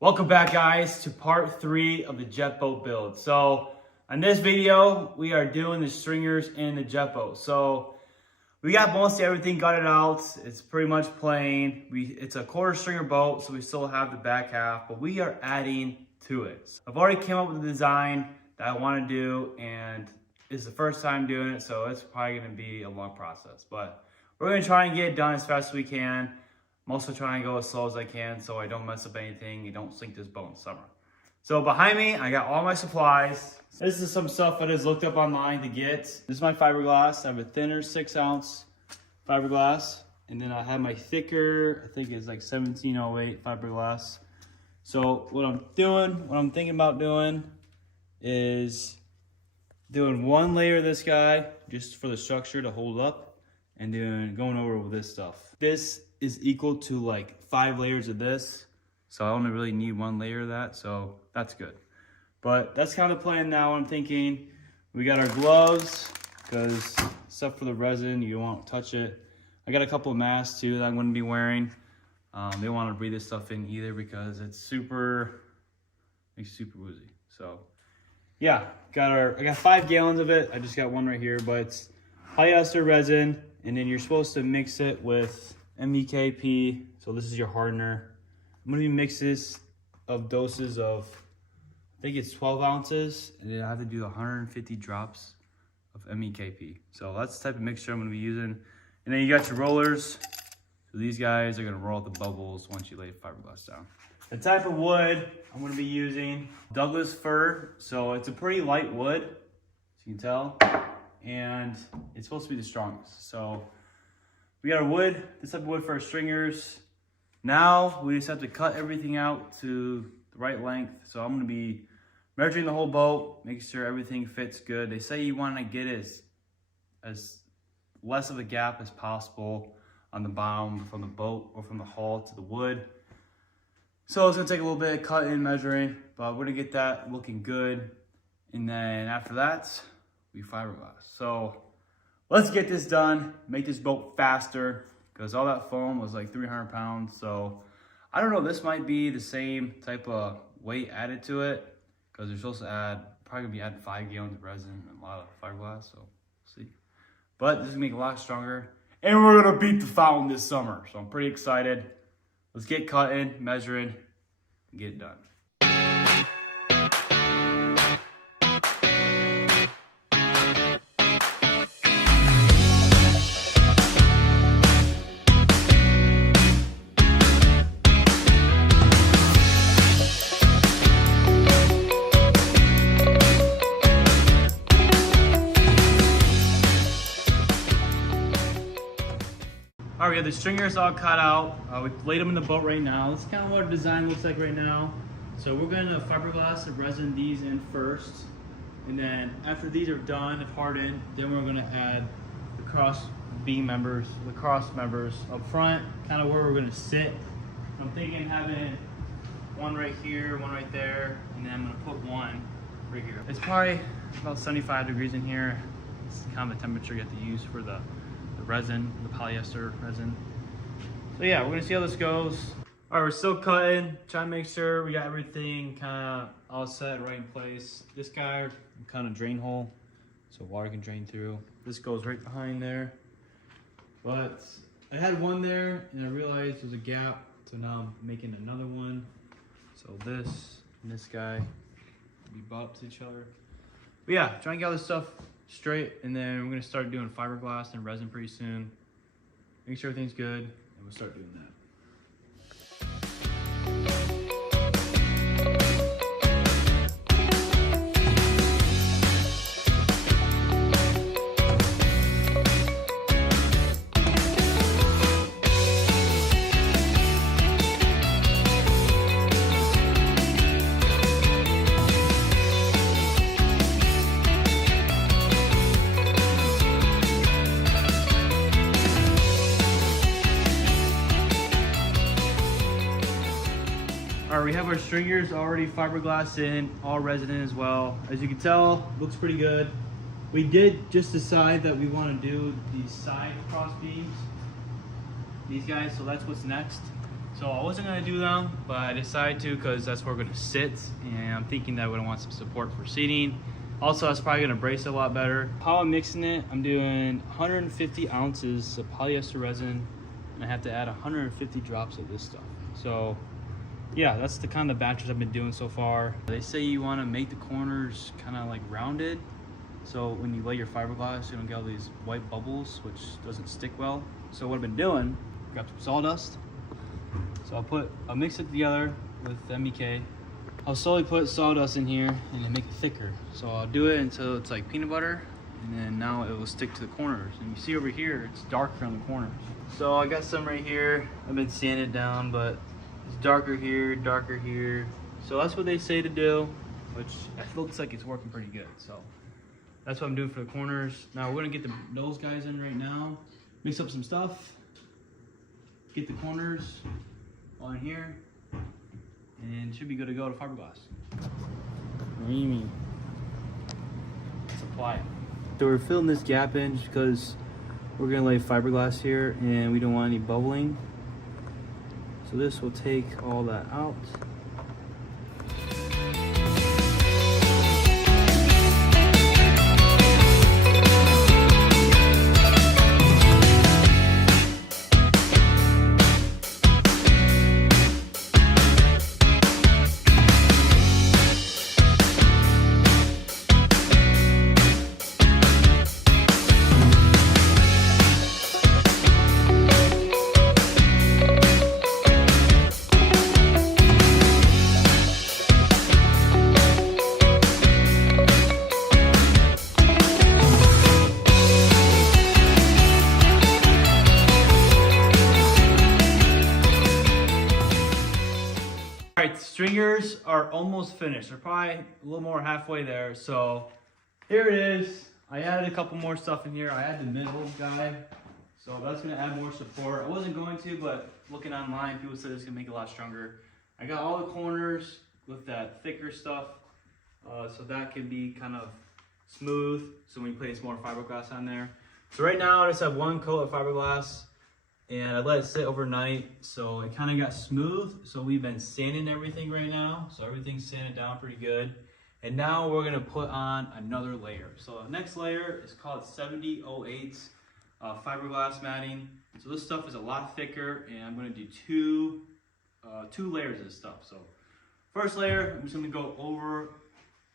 Welcome back, guys, to part 3 of the jet boat build. So in this video, we are doing the stringers in the jet boat. So we got mostly everything gutted out. It's pretty much plain. It's a quarter stringer boat, so we still have the back half, but we are adding to it. I've already came up with a design that I want to do, and it's the first time doing it, so it's probably going to be a long process. But we're going to try and get it done as fast as we can. I'm also trying to go as slow as I can so I don't mess up anything and don't sink this boat in summer. So behind me, I got all my supplies. This is some stuff I just looked up online to get. This is my fiberglass. I have a thinner 6-ounce fiberglass. And then I have my thicker, I think it's like 1708 fiberglass. So what I'm thinking about doing is doing one layer of this guy just for the structure to hold up, and then going over with this stuff. This is equal to like 5 layers of this, so I only really need 1 layer of that, so that's good. But that's kind of the plan now. I'm thinking we got our gloves, because except for the resin, you won't touch it. I got a couple of masks too that I'm going to be wearing. They don't want to breathe this stuff in either because it's super woozy. So yeah, I got 5 gallons of it. I just got one right here, but it's polyester resin, and then you're supposed to mix it with MEKP. So this is your hardener. I'm gonna be mixes of doses of, I think it's 12 ounces, and then I have to do 150 drops of MEKP. So that's the type of mixture I'm gonna be using. And then you got your rollers. So these guys are gonna roll the bubbles once you lay fiberglass down. The type of wood I'm gonna be using, Douglas fir. So it's a pretty light wood, as you can tell, and it's supposed to be the strongest. So we got our wood, this type of wood for our stringers. Now we just have to cut everything out to the right length. So I'm gonna be measuring the whole boat, making sure everything fits good. They say you wanna get as less of a gap as possible on the bottom from the boat or from the hull to the wood. So it's gonna take a little bit of cutting, measuring, but we're gonna get that looking good. And then after that, we fiberglass. So let's get this done, make this boat faster, because all that foam was like 300 pounds. So I don't know, this might be the same type of weight added to it, because they're supposed to probably gonna be adding 5 gallons of resin and a lot of fiberglass, so we'll see. But this is gonna make it a lot stronger. And we're gonna beat the fountain this summer. So I'm pretty excited. Let's get cutting, measuring, and get it done. All right, we have the stringers all cut out. We've laid them in the boat right now. This is kind of what our design looks like right now. So we're gonna fiberglass and resin these in first. And then after these are done and hardened, then we're gonna add the cross members up front, kind of where we're gonna sit. I'm thinking having one right here, one right there, and then I'm gonna put one right here. It's probably about 75 degrees in here. It's kind of the temperature you have to use for the resin, the polyester resin. So yeah, we're gonna see how this goes. All right, we're still cutting, trying to make sure we got everything kind of all set right in place. This guy, kind of drain hole, so water can drain through. This goes right behind there. But I had one there and I realized there's a gap, so now I'm making another one. So this and this guy will be butt up to each other. But yeah, trying to get all this stuff straight, and then we're gonna start doing fiberglass and resin pretty soon. Make sure everything's good, and we'll start doing that. All right, we have our stringers already fiberglassed in, all resin in as well. As you can tell, looks pretty good. We did just decide that we want to do these side cross beams, these guys, so that's what's next. So I wasn't gonna do them, but I decided to because that's where we're gonna sit, and I'm thinking that we're gonna want some support for seating. Also, that's probably gonna brace it a lot better. How I'm mixing it, I'm doing 150 ounces of polyester resin, and I have to add 150 drops of this stuff. So yeah, that's the kind of batches I've been doing so far. They say you wanna make the corners kind of like rounded, so when you lay your fiberglass, you don't get all these white bubbles, which doesn't stick well. So what I've been doing, got some sawdust. So I'll mix it together with MEK. I'll slowly put sawdust in here and then make it thicker. So I'll do it until it's like peanut butter, and then now it will stick to the corners. And you see over here, it's darker on the corners. So I got some right here. I've been sanding it down, but it's darker here, darker here. So that's what they say to do, which it looks like it's working pretty good. So that's what I'm doing for the corners. Now we're gonna get those guys in right now, mix up some stuff, get the corners on here, and should be good to go to fiberglass. Creamy. Let's apply it. So we're filling this gap in just because we're gonna lay fiberglass here and we don't want any bubbling. So this will take all that out. All right, the stringers are almost finished. They're probably a little more halfway there. So here it is. I added a couple more stuff in here. I added the middle guy. So that's gonna add more support. I wasn't going to, but looking online, people said it's gonna make it a lot stronger. I got all the corners with that thicker stuff. So that can be kind of smooth. So when you place more fiberglass on there. So right now I just have one coat of fiberglass, and I let it sit overnight, so it kind of got smooth. So we've been sanding everything right now, so everything's sanded down pretty good. And now we're gonna put on another layer. So the next layer is called 7008 fiberglass matting. So this stuff is a lot thicker, and I'm gonna do two layers of this stuff. So first layer, I'm just gonna go over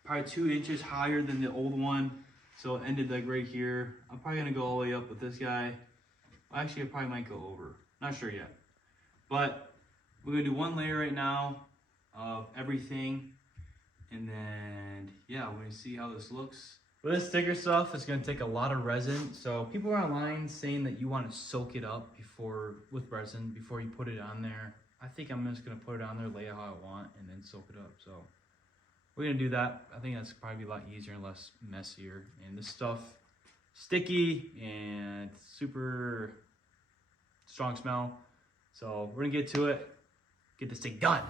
probably 2 inches higher than the old one. So it ended like right here. I'm probably gonna go all the way up with this guy. Actually, I probably might go over. Not sure yet. But we're gonna do one layer right now of everything. And then, yeah, we're gonna see how this looks. With this thicker stuff, it's gonna take a lot of resin. So people are online saying that you wanna soak it up with resin before you put it on there. I think I'm just gonna put it on there, lay it how I want, and then soak it up. So we're gonna do that. I think that's probably a lot easier and less messier. And this stuff, sticky and super strong smell. So we're gonna get to it, get this thing done.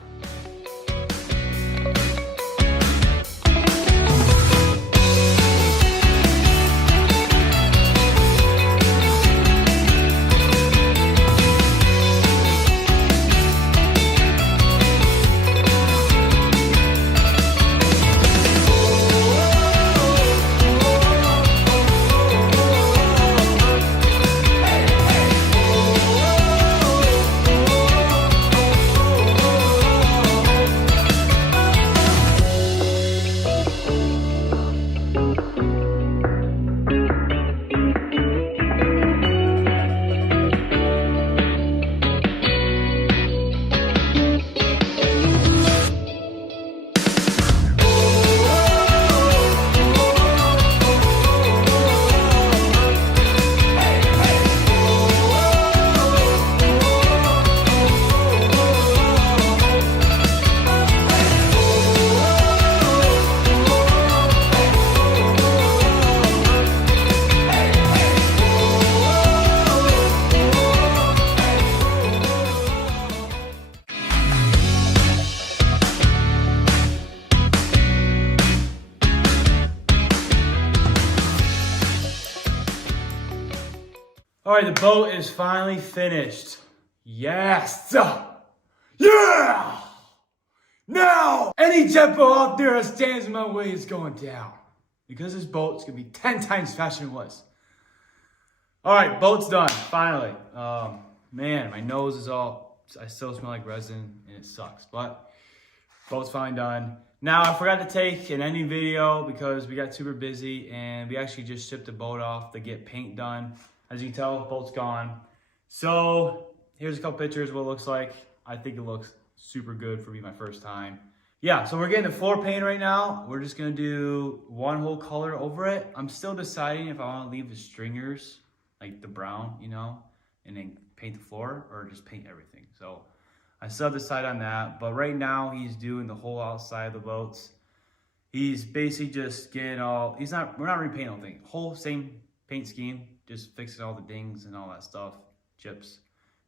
All right, the boat is finally finished. Yes! Yeah! Now, any jet boat out there that stands in my way is going down. Because this boat's gonna be 10 times faster than it was. All right, boat's done, finally. Man, my nose is I still smell like resin and it sucks, but boat's finally done. Now, I forgot to take an ending video because we got super busy and we actually just shipped the boat off to get paint done. As you can tell, boat's gone. So here's a couple pictures of what it looks like. I think it looks super good for me my first time. Yeah, so we're getting the floor paint right now. We're just gonna do one whole color over it. I'm still deciding if I wanna leave the stringers, like the brown, you know, and then paint the floor or just paint everything. So I still have to decide on that, but right now he's doing the whole outside of the boats. He's basically just getting all, we're not repainting the whole thing. Whole same paint scheme, just fixing all the dings and all that stuff, chips,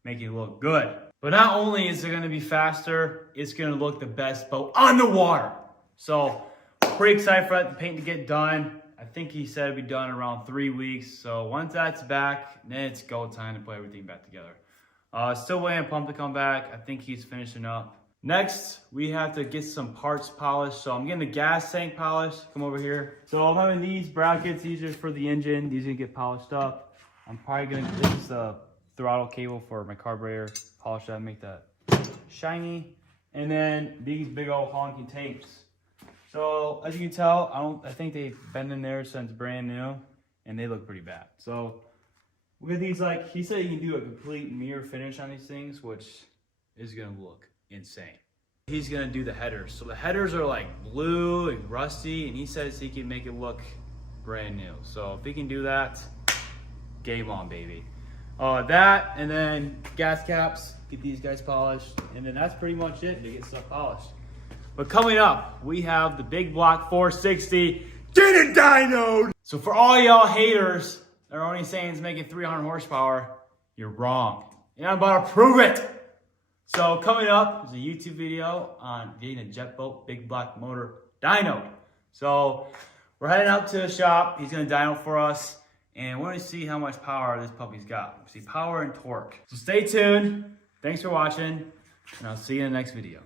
making it look good. But not only is it gonna be faster, it's gonna look the best boat on the water. So pretty excited for that paint to get done. I think he said it'd be done in around 3 weeks. So once that's back, then it's go time to put everything back together. Still waiting on pump to come back. I think he's finishing up. Next, we have to get some parts polished. So I'm getting the gas tank polished. Come over here. So I'm having these brackets. These are for the engine. These are gonna get polished up. I'm probably gonna, this is the throttle cable for my carburetor. Polish that, make that shiny. And then these big old honking tanks. So as you can tell, I think they've been in there since brand new and they look pretty bad. So with these, like, he said you can do a complete mirror finish on these things, which is gonna look insane. He's gonna do the headers. So the headers are like blue and rusty, and he says he can make it look brand new. So if he can do that, game on, baby. That, and then gas caps, get these guys polished, and then that's pretty much it to get stuff polished. But coming up, we have the big block 460, get it dynoed! So for all y'all haters, they're only saying it's making 300 horsepower. You're wrong. And I'm about to prove it. So coming up is a YouTube video on getting a jet boat big block motor dyno. So we're heading out to the shop. He's gonna dyno for us. And we're gonna see how much power this puppy's got. See power and torque. So stay tuned. Thanks for watching. And I'll see you in the next video.